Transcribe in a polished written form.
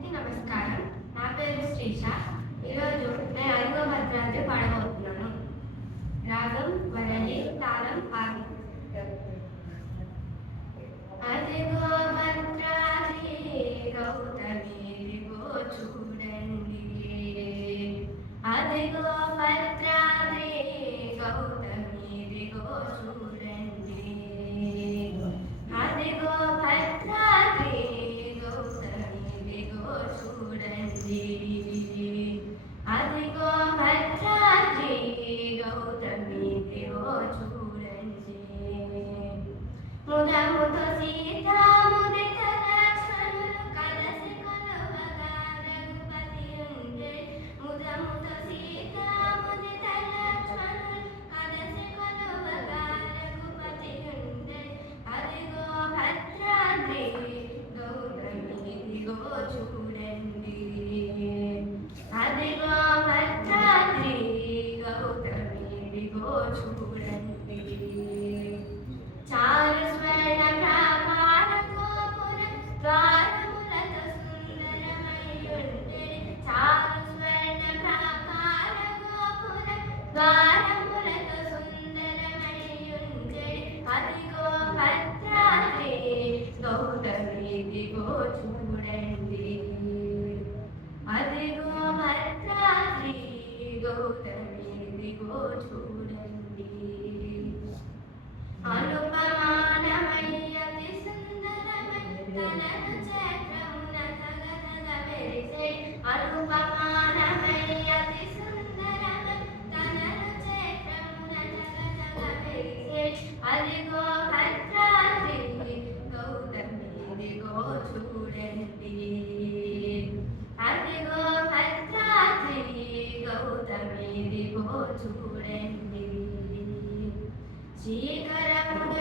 అందరికీ నమస్కారం. నా పేరు శ్రీష. ఈరోజు నేను అదిగో భద్రాద్రి పాడబోతున్నాను. రాగం వరలి, తాళం ఆది. అదిగో భద్రాద్రి గౌతమిదిగో చూడండి, అదిగో భద్రాద్రి గౌతమిదిగో చూడండి, అదిగో భద్రాద్రి గౌతమిదిగో చూడండి, అదిగో భద్రాద్రి గౌతమిదిగో చూడండి. ముదముతో సీతాముదిత లక్ష్మణులు కలసి కొలువగా రఘుపతి ఉండే, ముదముతో సీతాముదిత లక్ష్మణులు కలసి కొలువగా రఘుపతి ఉండే, అదిగో భద్రాద్రి గౌతమిదిగో చూడండి, అదిగో భద్రాద్రి గౌతమిదిగో చూడండి. చారు స్వర్ణ ప్రాకార గోపుర ద్వారములతో సుందరమయుండే, చారు స్వర్ణ ప్రాకార గోపుర ద్వారములతో సుందరమయుండే, అదిగో భద్రాద్రి గౌతమిదిగో చూడండి, అదిగో భద్రాద్రి గౌతమిదిగో చూడండి. అనుపమానమయ్య అతి సుందరమై తనను చక్రమున తగతగ మెరిసే, అనుపమానమయ్య అతి సుందరమై తనను చక్రమున తగతగ మెరిసే, అదిగో భద్రాద్రి గౌతమిదిగో చూడండి, అదిగో భద్రాద్రి గౌతమిదిగో చూడండి. శీకరముగ